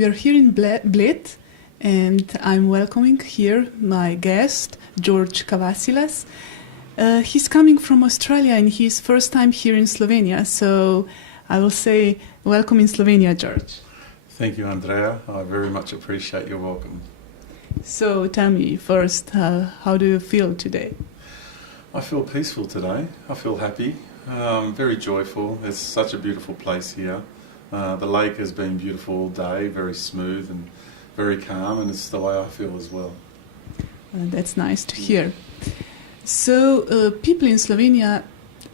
We are here in Bled, and I'm welcoming here my guest, George Kavasilas. He's coming from Australia and he's first time here in Slovenia, so I will say welcome in Slovenia, George. Thank you, Andrea. I very much appreciate your welcome. So tell me first, how do you feel today? I feel peaceful today. I feel happy, very joyful. It's such a beautiful place here. The lake has been beautiful all day, very smooth and very calm, and it's the way I feel as well. That's nice to hear. So people in Slovenia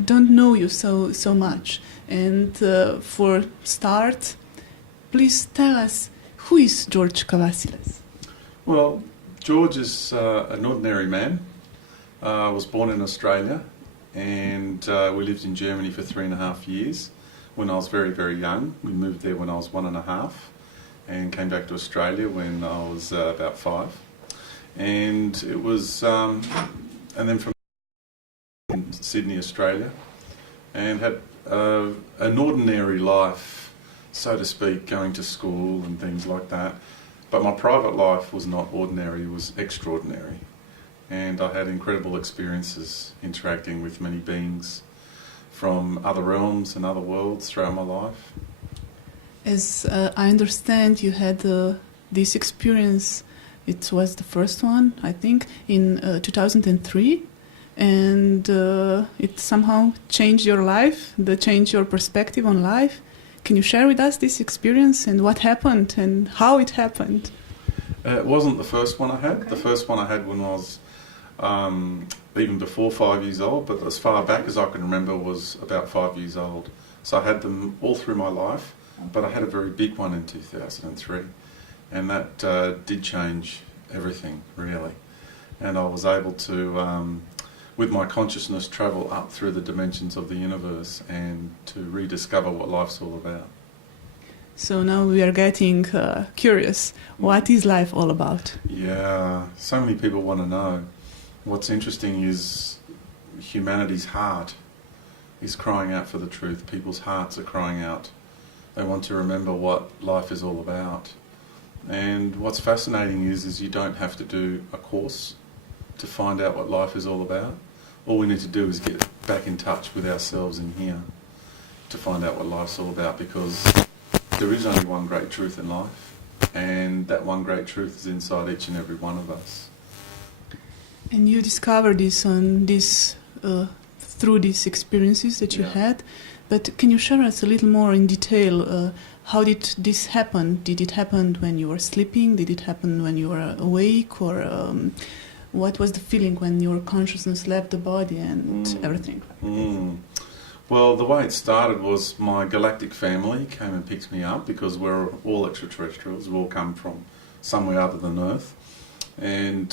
don't know you so much, and for start, please tell us, who is George Kavasilas? Well, George is an ordinary man. I was born in Australia, and we lived in Germany for 3.5 years. When I was very, very young, we moved there when I was 1.5, and came back to Australia when I was about 5. And it was, and then from in Sydney, Australia, and had an ordinary life, so to speak, going to school and things like that. But my private life was not ordinary, it was extraordinary. And I had incredible experiences interacting with many beings from other realms and other worlds throughout my life. As I understand, you had this experience, it was the first one, I think, in 2003, and it somehow changed your life, changed your perspective on life. Can you share with us this experience and what happened and how it happened? It wasn't the first one I had. Okay. The first one I had when I was even before 5 years old, but as far back as I can remember was about 5 years old. So I had them all through my life, but I had a very big one in 2003, and that did change everything, really. And I was able to, with my consciousness, travel up through the dimensions of the universe and to rediscover what life's all about. So now we are getting curious. What is life all about? Yeah, so many people want to know. What's interesting is humanity's heart is crying out for the truth. People's hearts are crying out. They want to remember what life is all about. And what's fascinating is you don't have to do a course to find out what life is all about. All we need to do is get back in touch with ourselves in here to find out what life's all about, because there is only one great truth in life, and that one great truth is inside each and every one of us. And you discovered this on this through these experiences that you had, but can you share us a little more in detail? How did this happen? Did it happen when you were sleeping? Did it happen when you were awake? Or what was the feeling when your consciousness left the body and everything? Well, the way it started was my Galactic family came and picked me up, because we're all extraterrestrials. We all come from somewhere other than Earth. And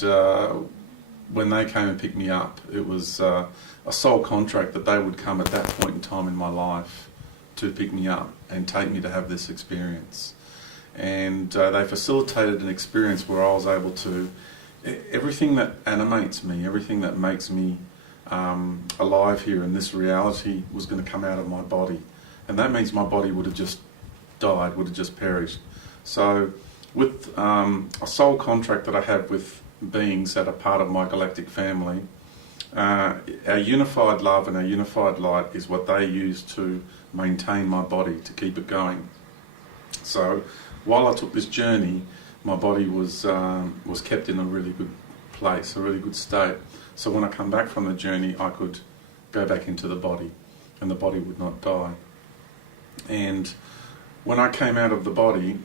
when they came and picked me up, it was a soul contract that they would come at that point in time in my life to pick me up and take me to have this experience. And they facilitated an experience where I was able to, everything that animates me, everything that makes me alive here in this reality was going to come out of my body. And that means my body would have just died, would have just perished. So with a soul contract that I have with beings that are part of my galactic family, our unified love and our unified light is what they use to maintain my body, to keep it going. So while I took this journey, my body was kept in a really good place, a really good state. So when I come back from the journey, I could go back into the body, and the body would not die. And when I came out of the body,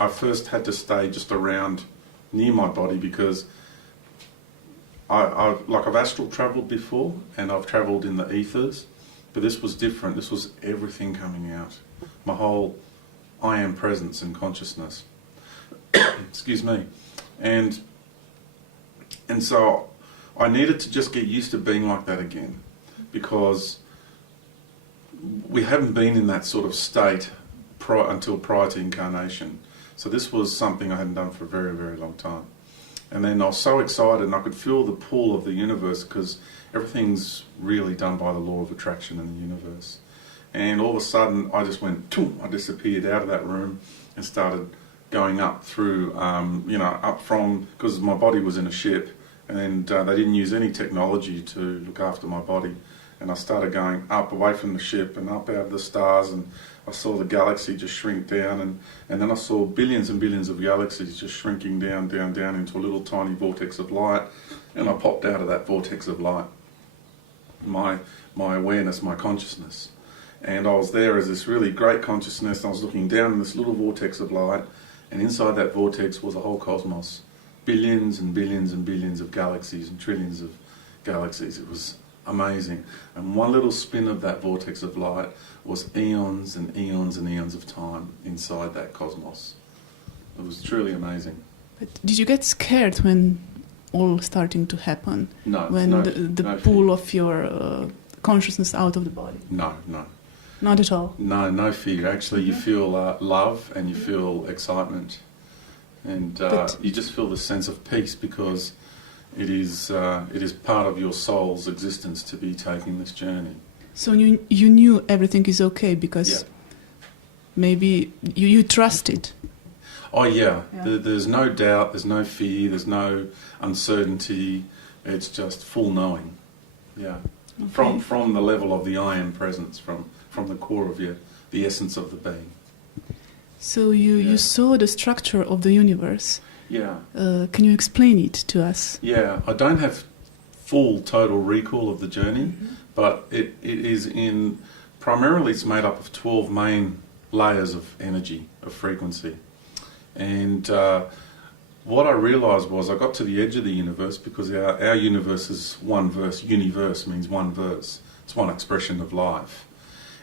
I first had to stay just around near my body, because I've astral travelled before, and I've travelled in the ethers, but this was different. This was everything coming out, my whole I am presence and consciousness. Excuse me. And so I needed to just get used to being like that again, because we haven't been in that sort of state until prior to incarnation. So this was something I hadn't done for a very, very long time. And then I was so excited, and I could feel the pull of the universe, because everything's really done by the law of attraction in the universe. And all of a sudden I just went, I disappeared out of that room and started going up through, up from, because my body was in a ship, and they didn't use any technology to look after my body. And I started going up away from the ship and up out of the stars, and I saw the galaxy just shrink down, and then I saw billions and billions of galaxies just shrinking down, down, down into a little tiny vortex of light, and I popped out of that vortex of light. My awareness, my consciousness. And I was there as this really great consciousness, and I was looking down in this little vortex of light, and inside that vortex was a whole cosmos. Billions and billions and billions of galaxies and trillions of galaxies. It was amazing. And one little spin of that vortex of light was eons and eons and eons of time inside that cosmos. It was truly amazing. But did you get scared when all starting to happen? No. When no, the no pull fear. of your consciousness out of the body? No. Not at all? No fear. Actually, you feel love and you feel excitement. And you just feel the sense of peace, because it is part of your soul's existence to be taking this journey. So you knew everything is okay because maybe you trusted. Oh yeah. There's no doubt, there's no fear, there's no uncertainty. It's just full knowing. Yeah. Okay. From the level of the I am presence, from the core of the essence of the being. So you saw the structure of the universe. Yeah. Can you explain it to us? Yeah, I don't have full total recall of the journey, but it is primarily it's made up of 12 main layers of energy, of frequency. And what I realised was I got to the edge of the universe, because our universe is one verse. Universe means one verse. It's one expression of life.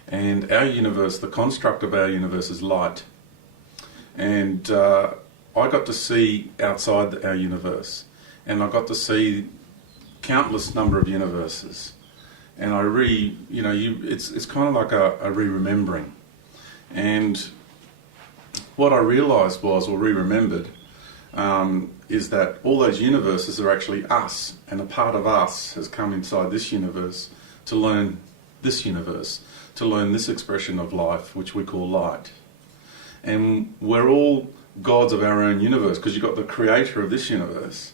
And our universe, the construct of our universe is light. And I got to see outside our universe, and I got to see countless number of universes. And it's kind of like a re-remembering. And what I realised was, or re-remembered, is that all those universes are actually us, and a part of us has come inside this universe to learn this universe, to learn this expression of life, which we call light. And we're all gods of our own universe, because you've got the creator of this universe,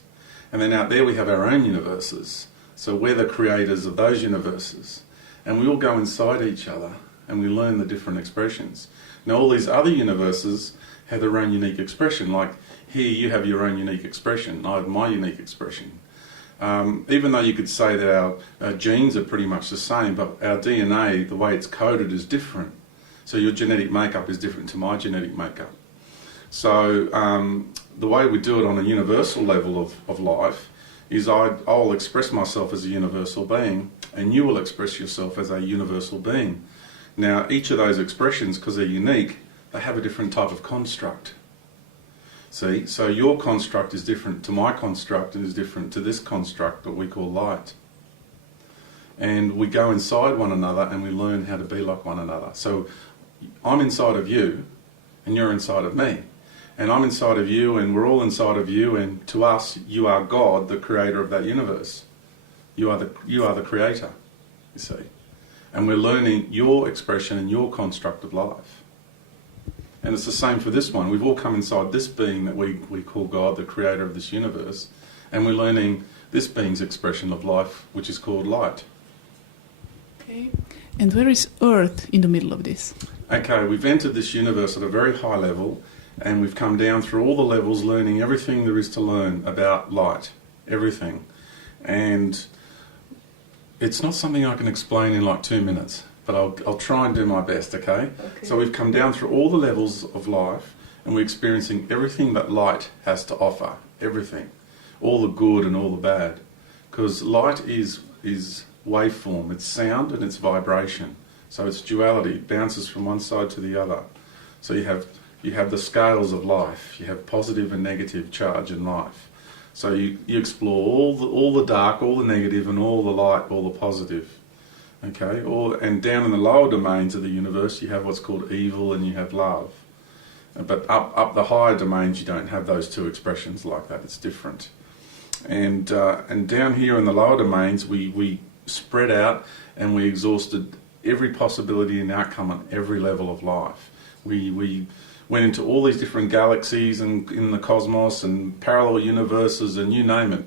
and then out there we have our own universes. So we're the creators of those universes, and we all go inside each other and we learn the different expressions. Now all these other universes have their own unique expression. Like here you have your own unique expression, I have my unique expression. Even though you could say that our genes are pretty much the same, but our DNA, the way it's coded, is different. So your genetic makeup is different to my genetic makeup. So the way we do it on a universal level of life is I'll express myself as a universal being, and you will express yourself as a universal being. Now each of those expressions, because they're unique, they have a different type of construct. See, so your construct is different to my construct, and is different to this construct that we call light. And we go inside one another and we learn how to be like one another. So I'm inside of you and you're inside of me. And I'm inside of you and we're all inside of you, and to us, you are God, the creator of that universe. You are the creator, you see. And we're learning your expression and your construct of life. And it's the same for this one. We've all come inside this being that we call God, the creator of this universe, and we're learning this being's expression of life, which is called light. Okay. And where is Earth in the middle of this? Okay, we've entered this universe at a very high level, and we've come down through all the levels, learning everything there is to learn about light, everything. And it's not something I can explain in like 2 minutes, but I'll try and do my best, okay? So we've come down through all the levels of life, and we're experiencing everything that light has to offer, everything, all the good and all the bad. Because light is waveform, it's sound and it's vibration. So it's duality, it bounces from one side to the other. So you have the scales of life, you have positive and negative charge in life. So you explore all the dark, all the negative, and all the light, all the positive. Okay, and down in the lower domains of the universe, you have what's called evil and you have love. But up the higher domains, you don't have those two expressions like that. It's different. And down here in the lower domains, we spread out and we exhausted every possibility and outcome on every level of life. We went into all these different galaxies and in the cosmos and parallel universes and you name it.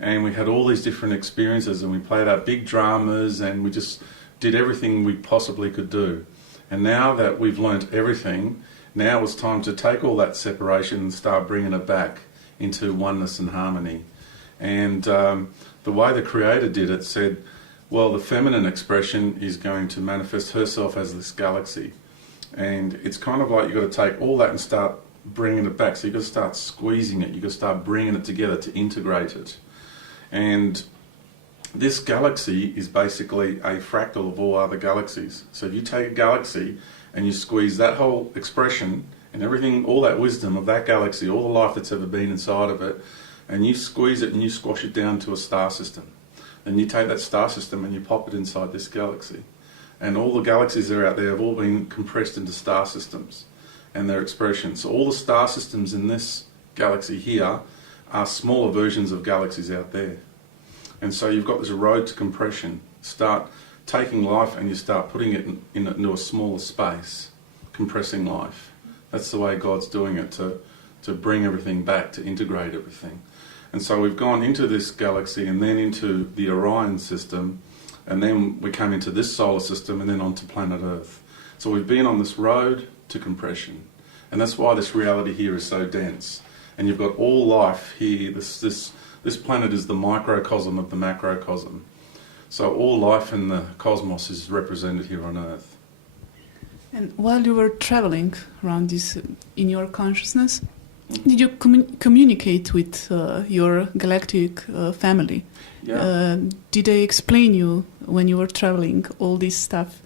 And we had all these different experiences and we played out big dramas and we just did everything we possibly could do. And now that we've learnt everything, now it's time to take all that separation and start bringing it back into oneness and harmony. And the way the Creator did it said, well, the feminine expression is going to manifest herself as this galaxy. And it's kind of like you've got to take all that and start bringing it back. So you've got to start squeezing it. You've got to start bringing it together to integrate it. And this galaxy is basically a fractal of all other galaxies. So if you take a galaxy and you squeeze that whole expression and everything, all that wisdom of that galaxy, all the life that's ever been inside of it, and you squeeze it and you squash it down to a star system. And you take that star system and you pop it inside this galaxy. And all the galaxies that are out there have all been compressed into star systems and their expressions. So all the star systems in this galaxy here are smaller versions of galaxies out there. And so you've got this road to compression. Start taking life and you start putting it into a smaller space, compressing life. That's the way God's doing it, to bring everything back, to integrate everything. And so we've gone into this galaxy and then into the Orion system, and then we came into this solar system and then onto planet Earth. So we've been on this road to compression. And that's why this reality here is so dense. And you've got all life here. This planet is the microcosm of the macrocosm. So all life in the cosmos is represented here on Earth. And while you were traveling around this in your consciousness, did you communicate with your galactic family? Yeah. Did they explain you when you were traveling all this stuff?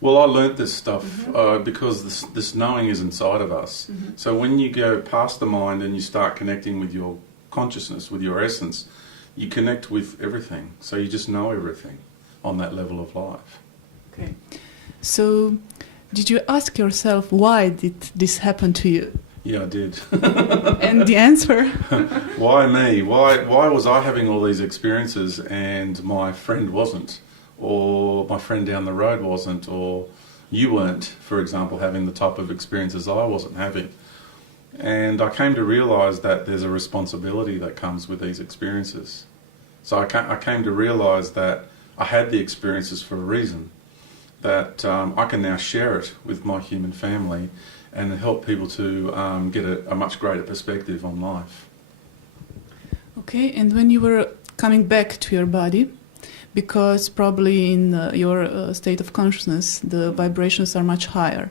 Well, I learnt this stuff because this knowing is inside of us. Mm-hmm. So when you go past the mind and you start connecting with your consciousness, with your essence, you connect with everything. So you just know everything on that level of life. Okay. So did you ask yourself, why did this happen to you? Yeah, I did. And the answer? Why me? Why was I having all these experiences and my friend wasn't? Or my friend down the road wasn't? Or you weren't, for example, having the type of experiences I wasn't having? And I came to realise that there's a responsibility that comes with these experiences. So I came to realise that I had the experiences for a reason, that I can now share it with my human family and help people to get a much greater perspective on life. Okay, and when you were coming back to your body, because probably in your state of consciousness the vibrations are much higher,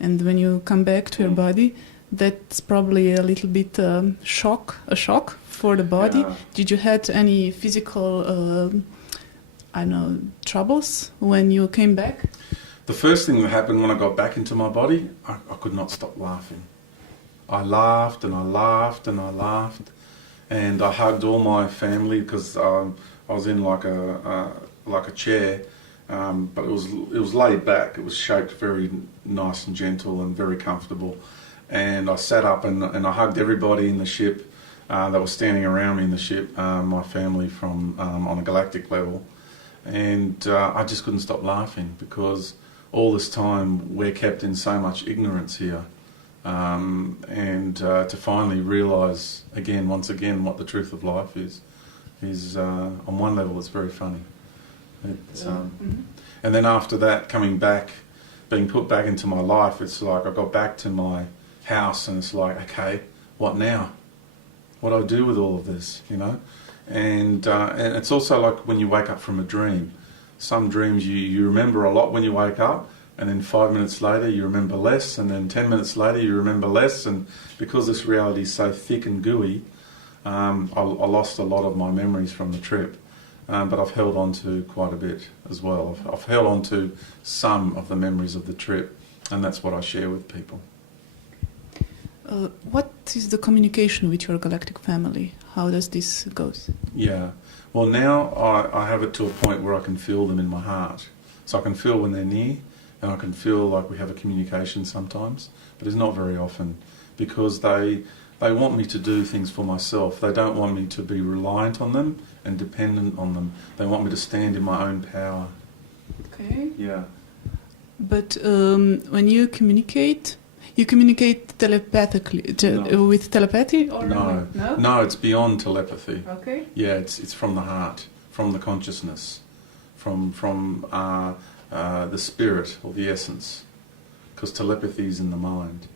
and when you come back to your body, that's probably a little bit a shock for the body. Yeah. Did you had any physical troubles when you came back? The first thing that happened when I got back into my body, I could not stop laughing. I laughed and I laughed and I laughed, and I hugged all my family because I was in like a chair, but it was laid back. It was shaped very nice and gentle and very comfortable. And I sat up and I hugged everybody in the ship that was standing around me in the ship, my family from on a galactic level, and I just couldn't stop laughing because all this time we're kept in so much ignorance here, and to finally realise once again what the truth of life is on one level it's very funny. And then after that, coming back, being put back into my life, it's like I got back to my house and it's like, okay, what now? What do I do with all of this, you know? And it's also like when you wake up from a dream. Some dreams you remember a lot when you wake up, and then 5 minutes later you remember less, and then 10 minutes later you remember less, and because this reality is so thick and gooey, I lost a lot of my memories from the trip. But I've held on to quite a bit as well. I've held on to some of the memories of the trip, and that's what I share with people. What is the communication with your galactic family? How does this go? Yeah, well now I have it to a point where I can feel them in my heart. So I can feel when they're near, and I can feel like we have a communication sometimes, but it's not very often, because they want me to do things for myself. They don't want me to be reliant on them and dependent on them. They want me to stand in my own power. Okay. Yeah. But when you communicate, You communicate telepathically No. with telepathy, or No. no? No, it's beyond telepathy. Okay. Yeah, it's from the heart, from the consciousness, from the spirit or the essence. Because telepathy is in the mind,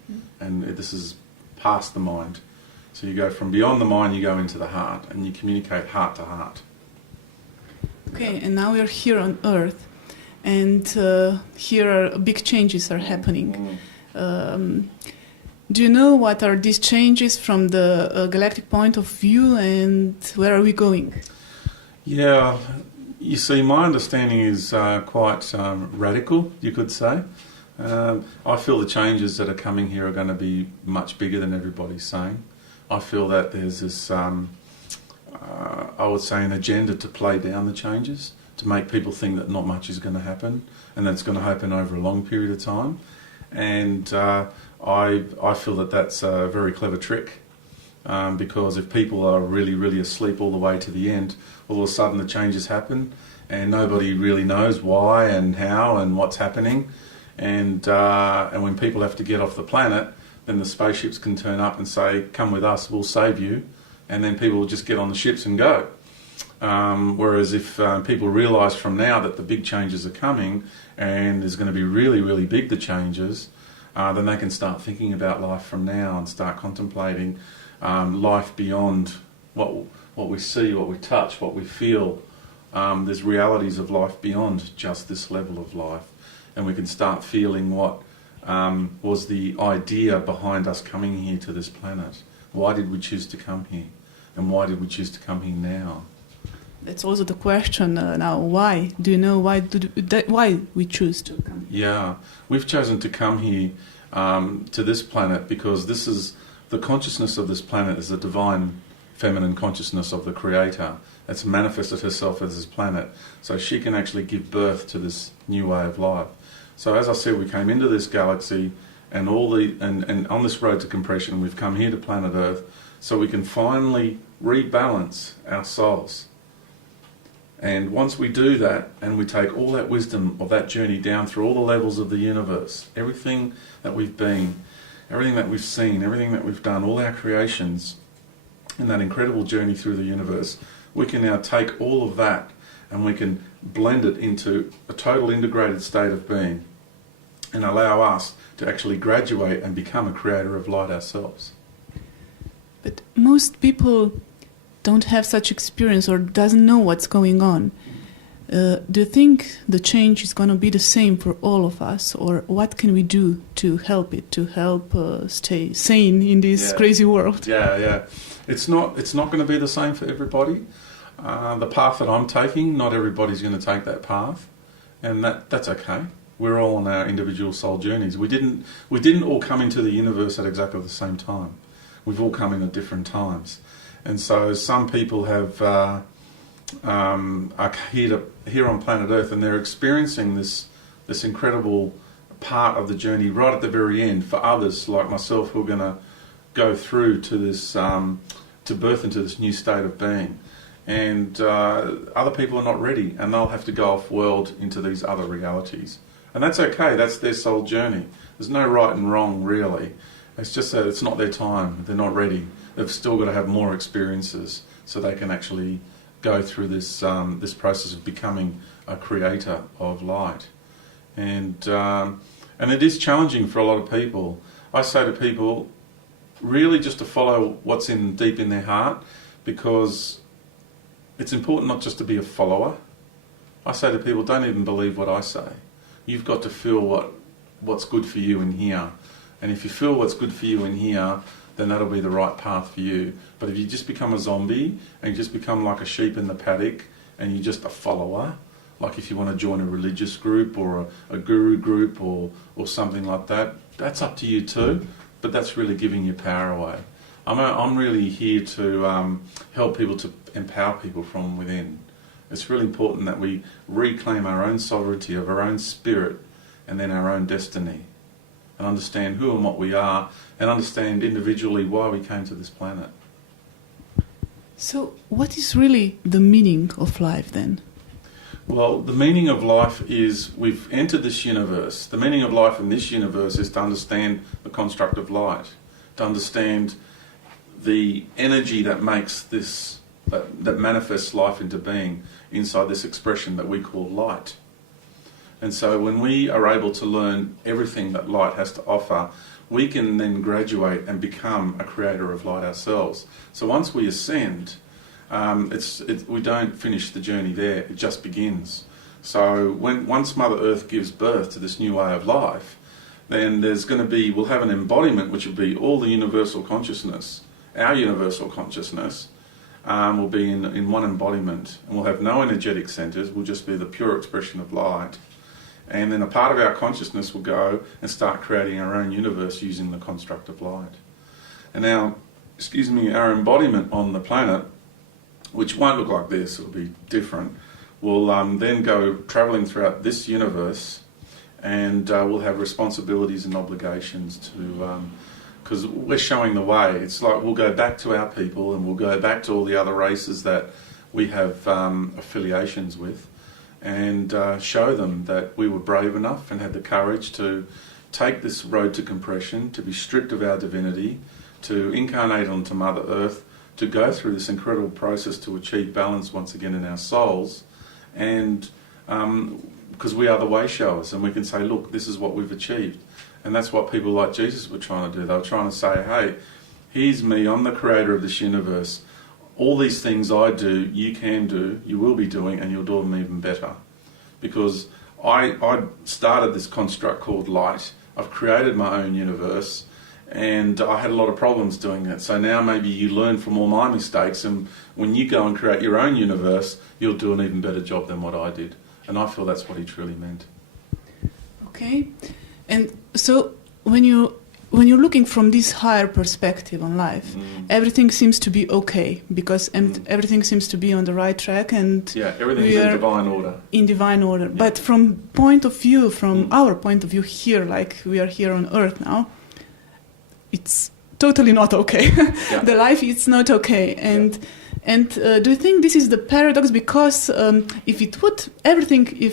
and this is past the mind. So you go from beyond the mind, you go into the heart, and you communicate heart to heart. Okay, and now we're here on Earth, and here are big changes are happening. Do you know what are these changes from the galactic point of view, and where are we going? Yeah, you see, my understanding is quite radical, you could say. I feel the changes that are coming here are going to be much bigger than everybody's saying. I feel that there's this, I would say, an agenda to play down the changes, to make people think that not much is going to happen, and that it's going to happen over a long period of time. And I feel that that's a very clever trick, because if people are really, really asleep all the way to the end, all of a sudden the changes happen, and nobody really knows why and how and what's happening. And when people have to get off the planet, then the spaceships can turn up and say, "Come with us, we'll save you," and then people will just get on the ships and go. Whereas if people realise from now that the big changes are coming, and there's going to be really, really big the changes, then they can start thinking about life from now and start contemplating life beyond what we see, what we touch, what we feel. There's realities of life beyond just this level of life. And we can start feeling what was the idea behind us coming here to this planet. Why did we choose to come here? And why did we choose to come here now? That's also the question now. Why? Do you know why we choose to come? Yeah, we've chosen to come here to this planet because this is the consciousness of this planet is the divine feminine consciousness of the Creator. It's manifested herself as this planet, so she can actually give birth to this new way of life. So as I said, we came into this galaxy, and and on this road to compression, we've come here to planet Earth, so we can finally rebalance our souls. And once we do that, and we take all that wisdom of that journey down through all the levels of the universe, everything that we've been, everything that we've seen, everything that we've done, all our creations, in that incredible journey through the universe, we can now take all of that and we can blend it into a total integrated state of being and allow us to actually graduate and become a creator of light ourselves. But most people don't have such experience or doesn't know what's going on. Do you think the change is going to be the same for all of us, or what can we do to help it, to help stay sane in this crazy world? Yeah. It's not going to be the same for everybody. The path that I'm taking, not everybody's going to take that path, and that's okay. We're all on our individual soul journeys. We didn't all come into the universe at exactly the same time. We've all come in at different times, and so some people are here on planet Earth, and they're experiencing this incredible part of the journey right at the very end. For others, like myself, who are going to go through to this to birth into this new state of being. And other people are not ready, and they'll have to go off world into these other realities. And that's okay, that's their soul journey. There's no right and wrong, really. It's just that it's not their time, they're not ready. They've still got to have more experiences so they can actually go through this this process of becoming a creator of light. And it is challenging for a lot of people. I say to people, really just to follow what's deep in their heart, because it's important not just to be a follower. I say to people, don't even believe what I say. You've got to feel what's good for you in here. And if you feel what's good for you in here, then that'll be the right path for you. But if you just become a zombie and you just become like a sheep in the paddock and you're just a follower, like if you want to join a religious group or a guru group or something like that, that's up to you too, but that's really giving your power away. I'm really here to help people, to empower people from within. It's really important that we reclaim our own sovereignty of our own spirit and then our own destiny, and understand who and what we are, and understand individually why we came to this planet. So what is really the meaning of life then? Well, the meaning of life is we've entered this universe. The meaning of life in this universe is to understand the construct of light, to understand the energy that makes this, that manifests life into being inside this expression that we call light. And so when we are able to learn everything that light has to offer, we can then graduate and become a creator of light ourselves. So once we ascend, we don't finish the journey there, it just begins. So once Mother Earth gives birth to this new way of life, then we'll have an embodiment which will be all the universal consciousness. Our universal consciousness will be in one embodiment, and we'll have no energetic centres, we'll just be the pure expression of light. And then a part of our consciousness will go and start creating our own universe using the construct of light. And now, our embodiment on the planet, which won't look like this, it'll be different, will then go travelling throughout this universe, and we'll have responsibilities and obligations to, because we're showing the way. It's like we'll go back to our people, and we'll go back to all the other races that we have affiliations with, and show them that we were brave enough and had the courage to take this road to compression, to be stripped of our divinity, to incarnate onto Mother Earth, to go through this incredible process to achieve balance once again in our souls, and because we are the way showers, and we can say, look, this is what we've achieved. And that's what people like Jesus were trying to do. They were trying to say, hey, here's me, I'm the creator of this universe. All these things I do, you can do, you will be doing, and you'll do them even better. Because I started this construct called light. I've created my own universe, and I had a lot of problems doing that. So now maybe you learn from all my mistakes, and when you go and create your own universe, you'll do an even better job than what I did. And I feel that's what he truly meant. Okay. And so when you're looking from this higher perspective on life, everything seems to be okay, because everything seems to be on the right track, and everything's in divine order. In divine order. Yeah. But from our point of view here, like we are here on Earth now, it's totally not okay. Yeah. The life is not okay, and do you think this is the paradox? Because if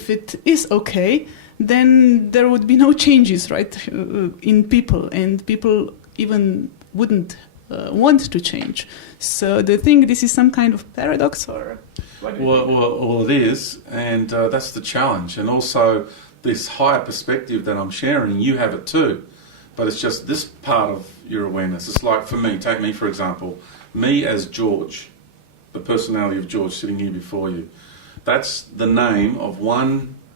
it is okay, then there would be no changes, right, in people, and people even wouldn't want to change. So do you think this is some kind of paradox, or? Well, it is, and that's the challenge. And also, this higher perspective that I'm sharing, you have it too, but it's just this part of your awareness. It's like, for me, take me for example, me as George, the personality of George sitting here before you. That's the name of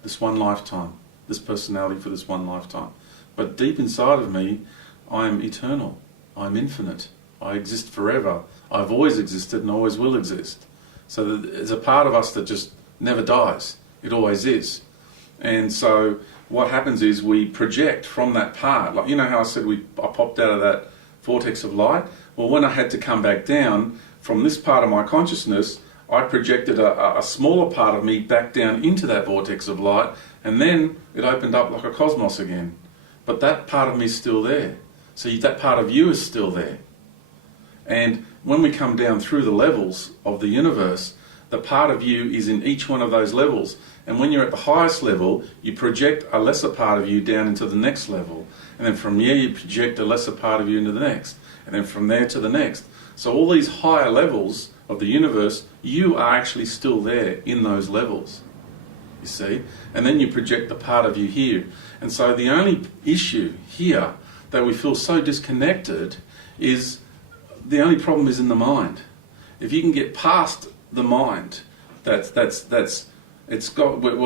this one lifetime. This personality for this one lifetime. But deep inside of me, I am eternal. I'm infinite. I exist forever. I've always existed and always will exist. So there's a part of us that just never dies. It always is. And so what happens is we project from that part. Like, you know how I said I popped out of that vortex of light? Well, when I had to come back down from this part of my consciousness, I projected a smaller part of me back down into that vortex of light, and then it opened up like a cosmos again. But that part of me is still there. So that part of you is still there. And when we come down through the levels of the universe, the part of you is in each one of those levels. And when you're at the highest level, you project a lesser part of you down into the next level. And then from there you project a lesser part of you into the next. And then from there to the next. So all these higher levels of the universe, you are actually still there in those levels, you see. And then you project the part of you here. And so the only issue here that we feel so disconnected is, the only problem is in the mind. If you can get past the mind, we're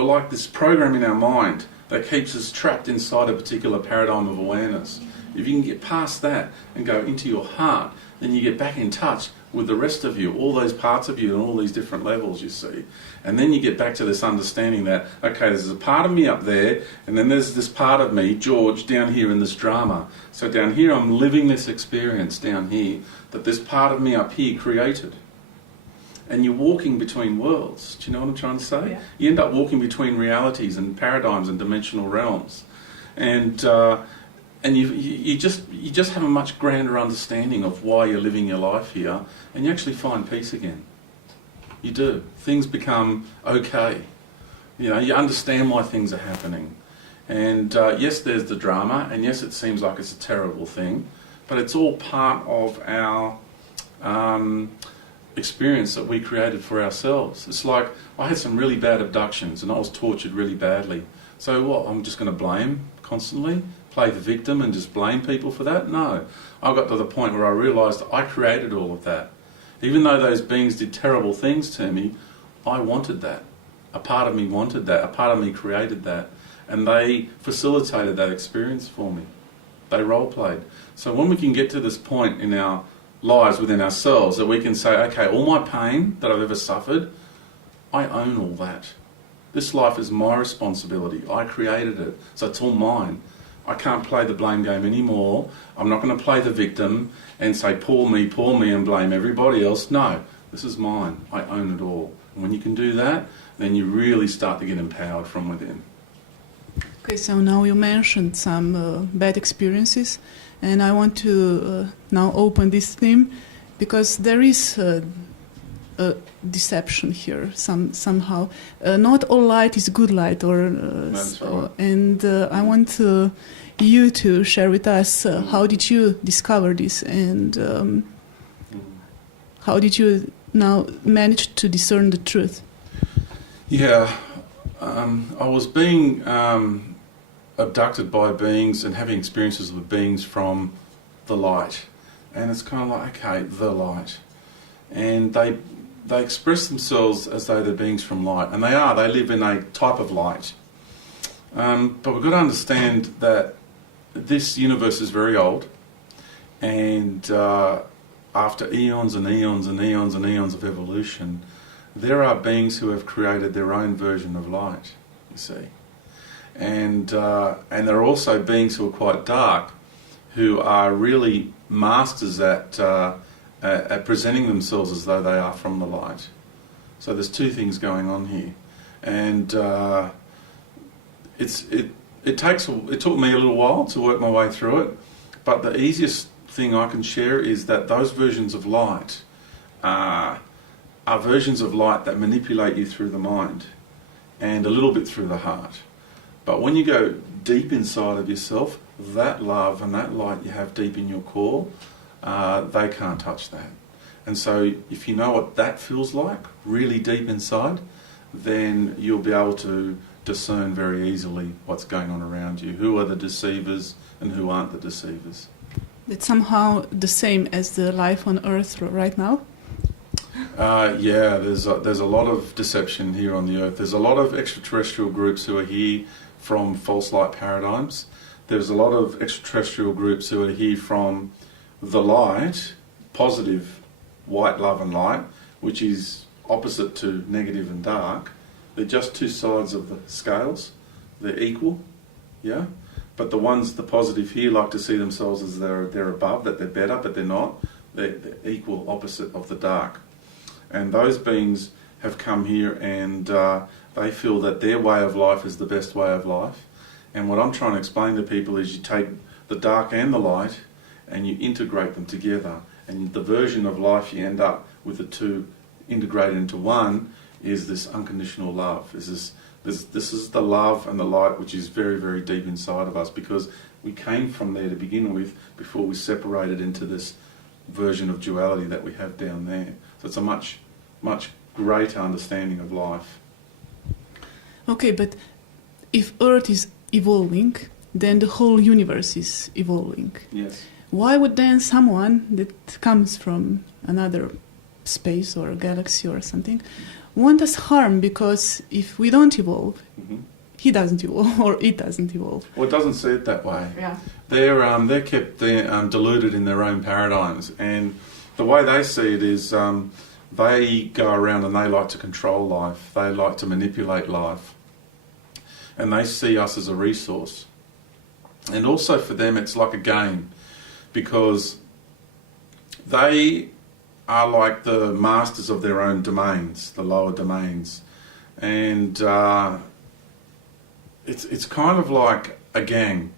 like this program in our mind that keeps us trapped inside a particular paradigm of awareness. If you can get past that and go into your heart, then you get back in touch with the rest of you, all those parts of you and all these different levels, you see. And then you get back to this understanding that, okay, there's a part of me up there, and then there's this part of me, George, down here in this drama. So down here I'm living this experience down here that this part of me up here created. And you're walking between worlds. Do you know what I'm trying to say? Yeah. You end up walking between realities and paradigms and dimensional realms. And you just have a much grander understanding of why you're living your life here, and you actually find peace again. You do. Things become okay. You understand why things are happening. And yes, there's the drama, and yes, it seems like it's a terrible thing, but it's all part of our experience that we created for ourselves. It's like, I had some really bad abductions and I was tortured really badly. So what, I'm just going to blame constantly? Play the victim and just blame people for that? No. I got to the point where I realised I created all of that. Even though those beings did terrible things to me, I wanted that. A part of me wanted that. A part of me created that. And they facilitated that experience for me. They role-played. So when we can get to this point in our lives within ourselves that we can say, okay, all my pain that I've ever suffered, I own all that. This life is my responsibility. I created it, so it's all mine. I can't play the blame game anymore. I'm not going to play the victim and say, poor me, and blame everybody else. No, this is mine. I own it all. And when you can do that, then you really start to get empowered from within. Okay, so now you mentioned some bad experiences, and I want to now open this theme because there is a deception here somehow. Not all light is good light, or That's right. and I want you to share with us how did you discover this, and how did you now manage to discern the truth? Yeah, I was being abducted by beings and having experiences with beings from the light, and it's kind of like, okay, the light, and they express themselves as though they're beings from light, and they live in a type of light, but we've got to understand that this universe is very old, and after eons and eons and eons and eons of evolution, there are beings who have created their own version of light, you see. And there are also beings who are quite dark, who are really masters at presenting themselves as though they are from the light. So there's two things going on here, and it took me a little while to work my way through it. But the easiest thing I can share is that those versions of light are versions of light that manipulate you through the mind and a little bit through the heart. But when you go deep inside of yourself, that love and that light you have deep in your core, they can't touch that. And so if you know what that feels like, really deep inside, then you'll be able to discern very easily what's going on around you. Who are the deceivers and who aren't the deceivers. It's somehow the same as the life on Earth right now? Yeah, there's a lot of deception here on the Earth. There's a lot of extraterrestrial groups who are here from false light paradigms. There's a lot of extraterrestrial groups who are here from the light, positive white love and light, which is opposite to negative and dark. They're just two sides of the scales. They're equal, yeah? But the positive here like to see themselves as they're above, that they're better, but they're not. They're equal opposite of the dark. And those beings have come here and they feel that their way of life is the best way of life. And what I'm trying to explain to people is you take the dark and the light and you integrate them together. And the version of life you end up with the two integrated into one is this unconditional love. This is the love and the light which is very, very deep inside of us, because we came from there to begin with before we separated into this version of duality that we have down there. So it's a much, much greater understanding of life. Okay, but if Earth is evolving, then the whole universe is evolving. Yes. Why would then someone that comes from another space or galaxy or something want us harm? Because if we don't evolve, he doesn't evolve or it doesn't evolve. Well, it doesn't see it that way. Yeah. They're kept deluded in their own paradigms, and the way they see it is they go around and they like to control life. They like to manipulate life, and they see us as a resource. And also for them, it's like a game, because they are like the masters of their own domains, the lower domains, and it's kind of like a gang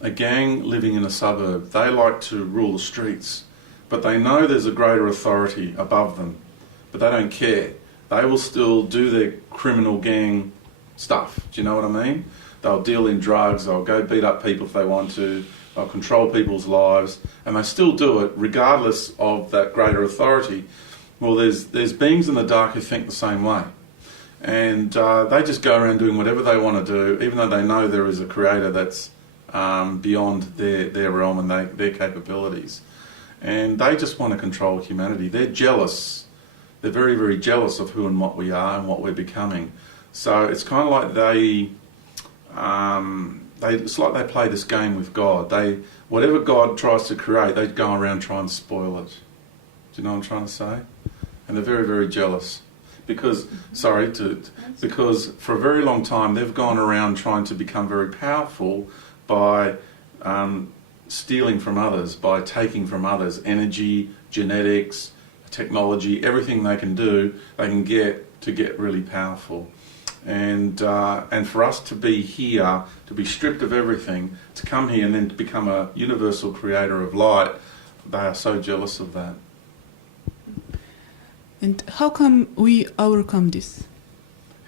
living in a suburb. They like to rule the streets, but they know there's a greater authority above them, but they don't care. They will still do their criminal gang stuff. Do you know what I mean? They'll deal in drugs, they'll go beat up people if they want to, they'll control people's lives, and they still do it regardless of that greater authority. Well, there's beings in the dark who think the same way. And they just go around doing whatever they want to do, even though they know there is a creator that's beyond their realm and their capabilities. And they just want to control humanity. They're jealous. They're very, very jealous of who and what we are and what we're becoming. So it's kind of like it's like they play this game with God. Whatever God tries to create, they go around trying to spoil it. Do you know what I'm trying to say? And they're very, very jealous. Because for a very long time they've gone around trying to become very powerful by stealing from others, by taking from others energy, genetics, technology, everything they can do, they can get to get really powerful. And for us to be here, to be stripped of everything, to come here and then to become a universal creator of light, they are so jealous of that. And how come we overcome this?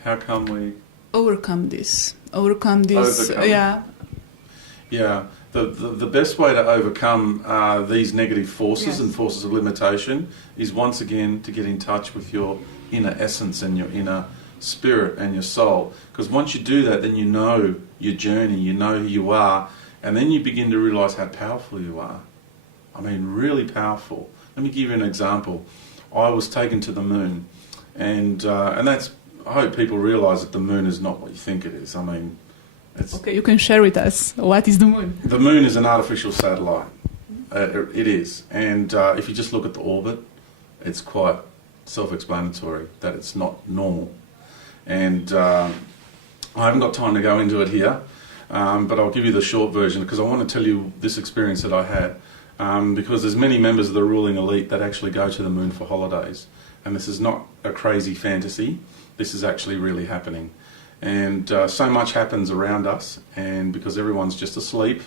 How come we overcome this? Overcome this? Yeah. Yeah. The best way to overcome these negative forces and forces of limitation is once again to get in touch with your inner essence and your inner spirit and your soul. Because once you do that, then you know your journey, you know who you are, and then you begin to realise how powerful you are. I mean, really powerful. Let me give you an example. I was taken to the moon, and that's. I hope people realise that the moon is not what you think it is. I mean, it's... Okay, you can share with us. What is the moon? The moon is an artificial satellite. It is. And if you just look at the orbit, it's quite self-explanatory that it's not normal. And I haven't got time to go into it here, but I'll give you the short version because I want to tell you this experience that I had. Because there's many members of the ruling elite that actually go to the moon for holidays. And this is not a crazy fantasy. This is actually really happening. And so much happens around us, and because everyone's just asleep,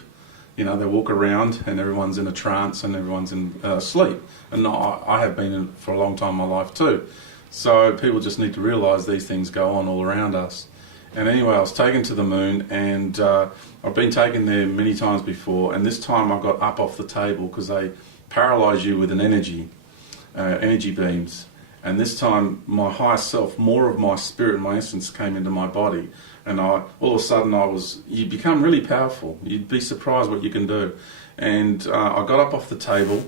you know, they walk around and everyone's in a trance and everyone's in sleep. And I have been in for a long time in my life too. So people just need to realise these things go on all around us. And anyway, I was taken to the moon, and I've been taken there many times before, and this time I got up off the table because they paralyse you with an energy beams. And this time my higher self, more of my spirit and my essence came into my body, and all of a sudden you become really powerful. You'd be surprised what you can do. And I got up off the table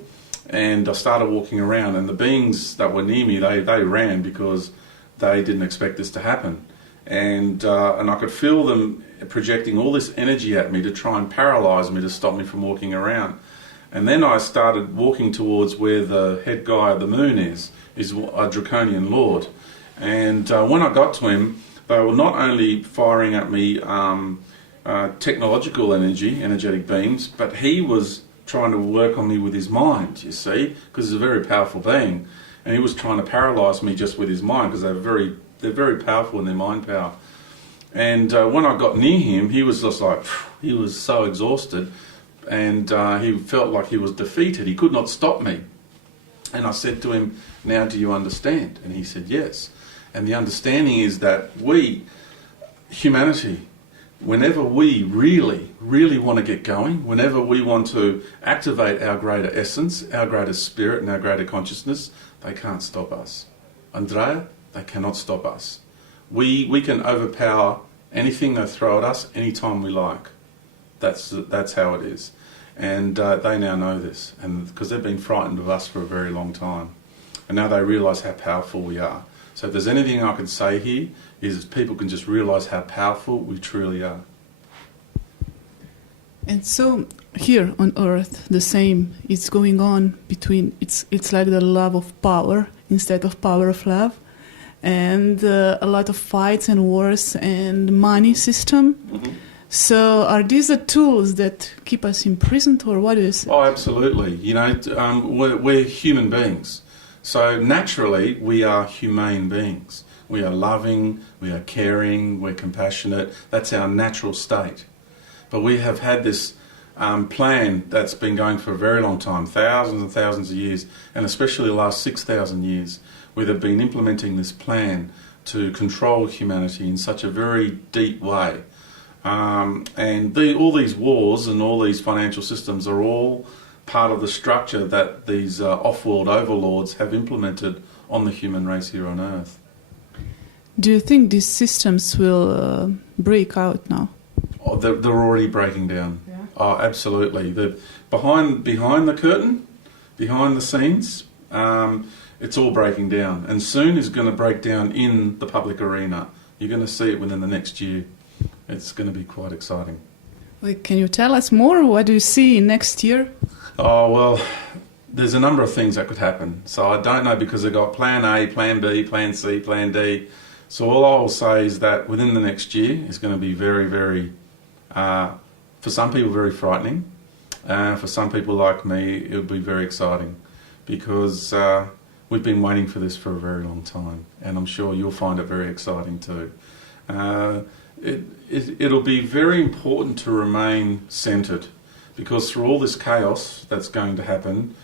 and I started walking around, and the beings that were near me, they ran because they didn't expect this to happen. And I could feel them projecting all this energy at me to try and paralyse me, to stop me from walking around. And then I started walking towards where the head guy of the moon is a draconian lord. And when I got to him, they were not only firing at me technological energetic beams, but he was trying to work on me with his mind, you see, because he's a very powerful being. And he was trying to paralyse me just with his mind, because they're very powerful in their mind power. And when I got near him, he was just like, he was so exhausted, and he felt like he was defeated. He could not stop me. And I said to him, "Now do you understand?" And he said, "Yes." And the understanding is that we, humanity, whenever we really, really want to get going, whenever we want to activate our greater essence, our greater spirit and our greater consciousness, they can't stop us. Andrea, they cannot stop us. We can overpower anything they throw at us anytime we like. That's how it is. And they now know this, and because they've been frightened of us for a very long time. And now they realise how powerful we are. So if there's anything I can say here, is people can just realise how powerful we truly are. And so here on Earth, the same is going on between, it's like the love of power instead of power of love. And a lot of fights and wars and money system. Mm-hmm. So are these the tools that keep us imprisoned, or what is it? Oh, absolutely. You know, we're human beings. So naturally, we are humane beings. We are loving, we are caring, we're compassionate. That's our natural state. But we have had this plan that's been going for a very long time, thousands and thousands of years, and especially the last 6,000 years, where they've been implementing this plan to control humanity in such a very deep way. And all these wars and all these financial systems are all part of the structure that these off-world overlords have implemented on the human race here on Earth. Do you think these systems will break out now? Oh, they're already breaking down. Yeah. Oh, absolutely. Behind the curtain, behind the scenes, it's all breaking down. And soon it's going to break down in the public arena. You're going to see it within the next year. It's going to be quite exciting. Wait, can you tell us more? What do you see next year? Oh, well, there's a number of things that could happen. So I don't know, because they've got plan A, plan B, plan C, plan D. So all I will say is that within the next year is going to be very, very, for some people, very frightening. For some people like me, it will be very exciting, because we've been waiting for this for a very long time, and I'm sure you'll find it very exciting too. It'll be very important to remain centred, because through all this chaos that's going to happen,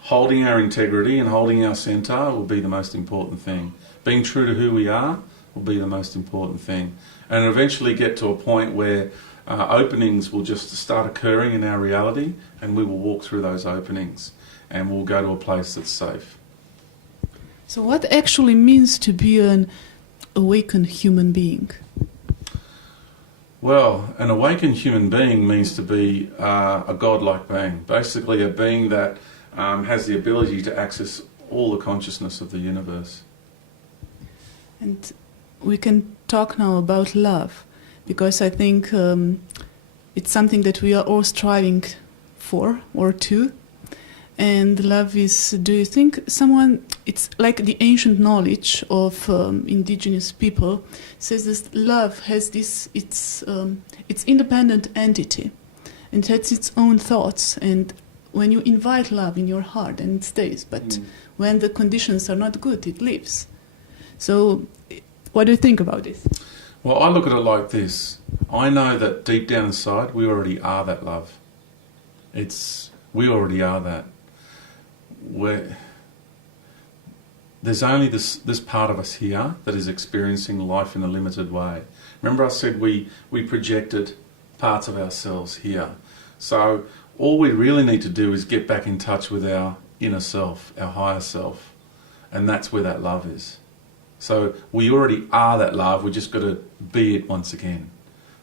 holding our integrity and holding our centre will be the most important thing. Being true to who we are will be the most important thing, and eventually get to a point where openings will just start occurring in our reality, and we will walk through those openings and we'll go to a place that's safe. So what actually means to be an awakened human being? Well, an awakened human being means to be a godlike being, basically a being that has the ability to access all the consciousness of the universe. And we can talk now about love, because I think it's something that we are all striving for or to. And love is, do you think it's like the ancient knowledge of indigenous people says that love has it's independent entity, and it has its own thoughts, and when you invite love in your heart, and it stays, but when the conditions are not good, it leaves. So what do you think about this? Well, I look at it like this. I know that deep down inside we already are that love. We already are that. There's only this part of us here that is experiencing life in a limited way. Remember I said we projected parts of ourselves here. So all we really need to do is get back in touch with our inner self, our higher self, and that's where that love is. So we already are that love, we just got to be it once again.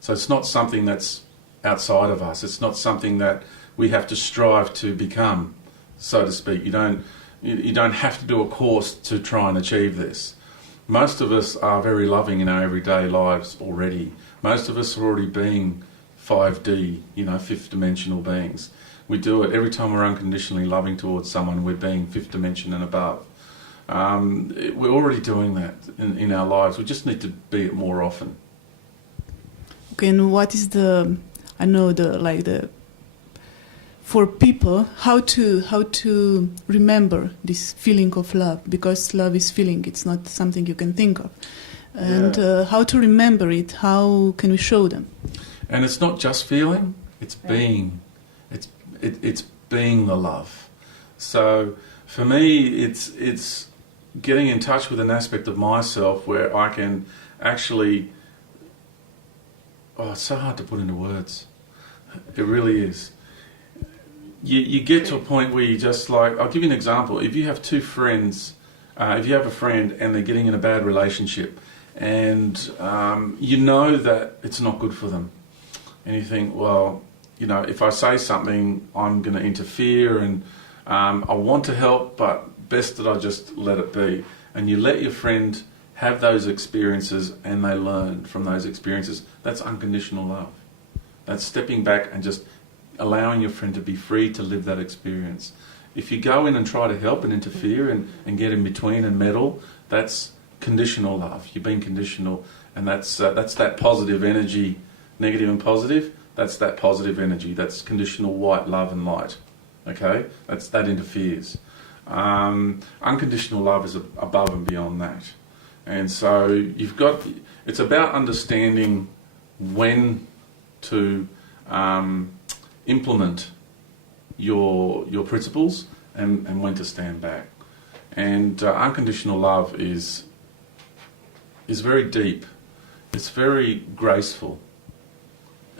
So it's not something that's outside of us, it's not something that we have to strive to become, so to speak. You don't have to do a course to try and achieve this. Most of us are very loving in our everyday lives already. Most of us are already being 5D, fifth dimensional beings. We do it every time we're unconditionally loving towards someone, we're being fifth dimension and above. We're already doing that in our lives. We just need to be it more often. Okay, and what is for people, how to remember this feeling of love, because love is feeling, it's not something you can think of, and how to remember it, how can we show them? And it's not just feeling, it's being. It's being the love. So for me, it's getting in touch with an aspect of myself where I can actually, it's so hard to put into words. It really is. You get to a point where you just I'll give you an example. If you have two friends, if you have a friend and they're getting in a bad relationship, and you know that it's not good for them, and you think, well, if I say something, I'm going to interfere, and I want to help, but best that I just let it be. And you let your friend have those experiences, and they learn from those experiences. That's unconditional love. That's stepping back and just allowing your friend to be free to live that experience. If you go in and try to help and interfere and get in between and meddle, that's conditional love. You're being conditional, and that's that positive energy, negative and positive. That's that positive energy. That's conditional white love and light. Okay, that interferes. Unconditional love is above and beyond that, and so it's about understanding when to implement your principles and when to stand back. And unconditional love is is very deep. It's very graceful.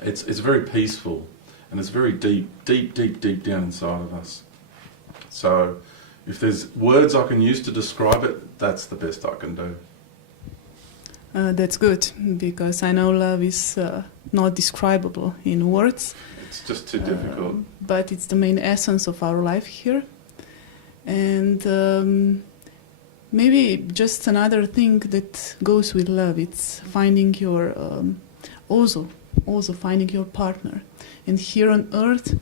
It's very peaceful, and it's very deep down inside of us. So, if there's words I can use to describe it, that's the best I can do. That's good, because I know love is not describable in words. It's just too difficult. But it's the main essence of our life here. And maybe just another thing that goes with love, it's finding your, also finding your partner. And here on earth,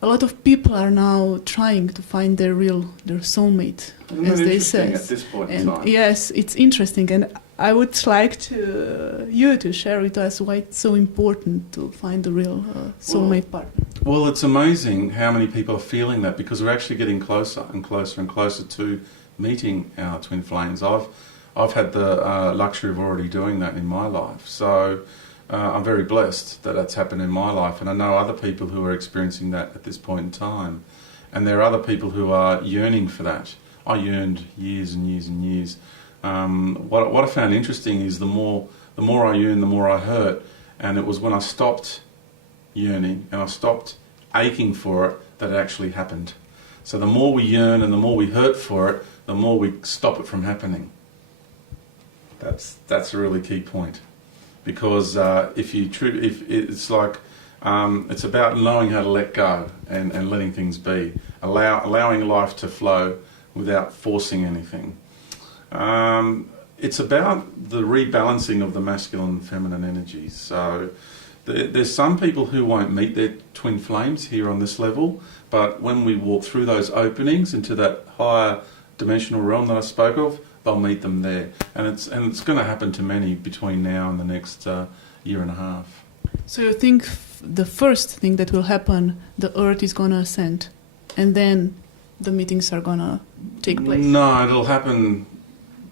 a lot of people are now trying to find their soulmate, as they say. At this point in time? Yes, it's interesting, and I would like you to share with us why it's so important to find the real soulmate partner. Well, it's amazing how many people are feeling that, because we're actually getting closer and closer and closer to meeting our twin flames. I've had the luxury of already doing that in my life, so I'm very blessed that that's happened in my life, and I know other people who are experiencing that at this point in time, and there are other people who are yearning for that. I yearned years and years and years. What I found interesting is the more I yearn, the more I hurt, and it was when I stopped yearning and I stopped aching for it that it actually happened. So the more we yearn and the more we hurt for it, the more we stop it from happening. That's a really key point, because if it's like it's about knowing how to let go and letting things be, allowing life to flow without forcing anything. It's about the rebalancing of the masculine and feminine energies. So there's some people who won't meet their twin flames here on this level, but when we walk through those openings into that higher dimensional realm that I spoke of, they'll meet them there. And it's going to happen to many between now and the next year and a half. So you think the first thing that will happen, the earth is going to ascend, and then the meetings are going to take place? No, it'll happen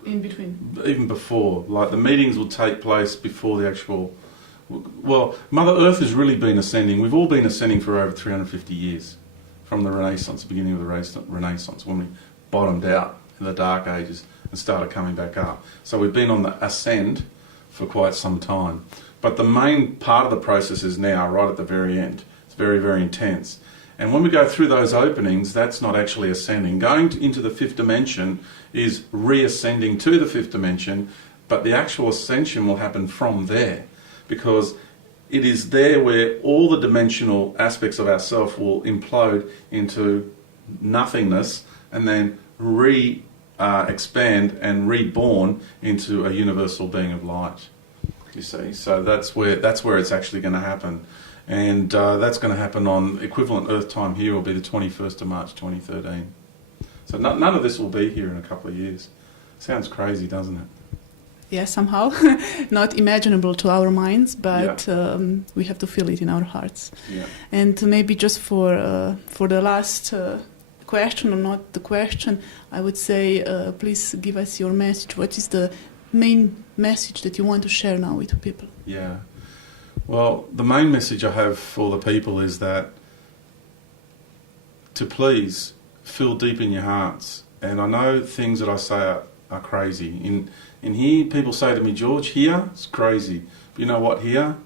in between, even before. Like, the meetings will take place before the actual... Well, Mother Earth has really been ascending. We've all been ascending for over 350 years, from the Renaissance, beginning of the Renaissance, when we bottomed out in the Dark Ages and started coming back up. So we've been on the ascend for quite some time. But the main part of the process is now, right at the very end. It's very, very intense. And when we go through those openings, that's not actually ascending. Going into the fifth dimension is reascending to the fifth dimension, but the actual ascension will happen from there, because it is there where all the dimensional aspects of ourself will implode into nothingness and then expand and reborn into a universal being of light. You see, so that's where it's actually going to happen. And that's going to happen on equivalent Earth time here will be the 21st of March 2013. So none of this will be here in a couple of years. Sounds crazy, doesn't it? Yeah, somehow. Not imaginable to our minds, but we have to feel it in our hearts. Yeah. And maybe just for the last question, or not the question, I would say, please give us your message. What is the main message that you want to share now with people? Yeah. Well, the main message I have for the people is that to please feel deep in your hearts. And I know things that I say are crazy. In here, people say to me, George, here, it's crazy. But you know what, here,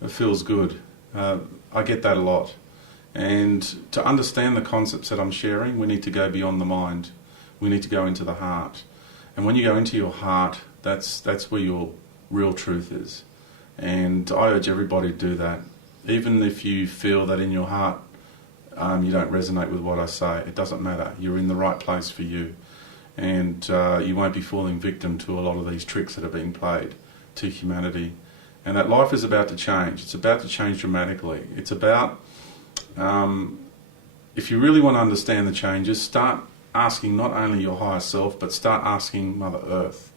it feels good. I get that a lot. And to understand the concepts that I'm sharing, we need to go beyond the mind. We need to go into the heart. And when you go into your heart, that's where your real truth is. And I urge everybody to do that. Even if you feel that in your heart you don't resonate with what I say, it doesn't matter. You're in the right place for you. And you won't be falling victim to a lot of these tricks that are being played to humanity. And that life is about to change. It's about to change dramatically. It's about, if you really want to understand the changes, start asking not only your higher self, but start asking Mother Earth.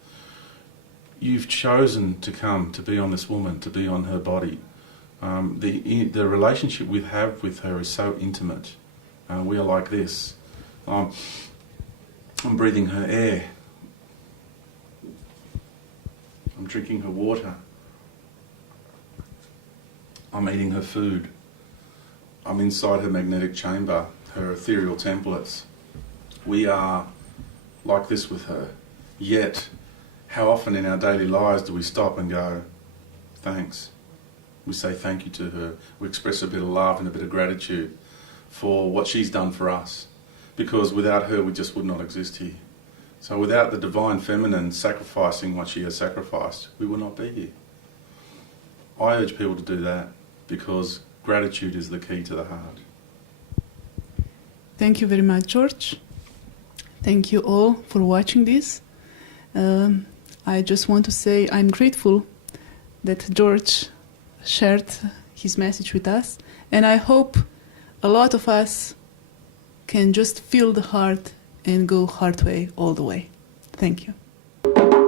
You've chosen to come, to be on this woman, to be on her body. The relationship we have with her is so intimate. We are like this. I'm breathing her air. I'm drinking her water. I'm eating her food. I'm inside her magnetic chamber, her ethereal templates. We are like this with her. Yet, how often in our daily lives do we stop and go, thanks? We say thank you to her. We express a bit of love and a bit of gratitude for what she's done for us. Because without her, we just would not exist here. So without the divine feminine sacrificing what she has sacrificed, we would not be here. I urge people to do that because gratitude is the key to the heart. Thank you very much, George. Thank you all for watching this. I just want to say I'm grateful that George shared his message with us, and I hope a lot of us can just feel the heart and go heart way all the way. Thank you.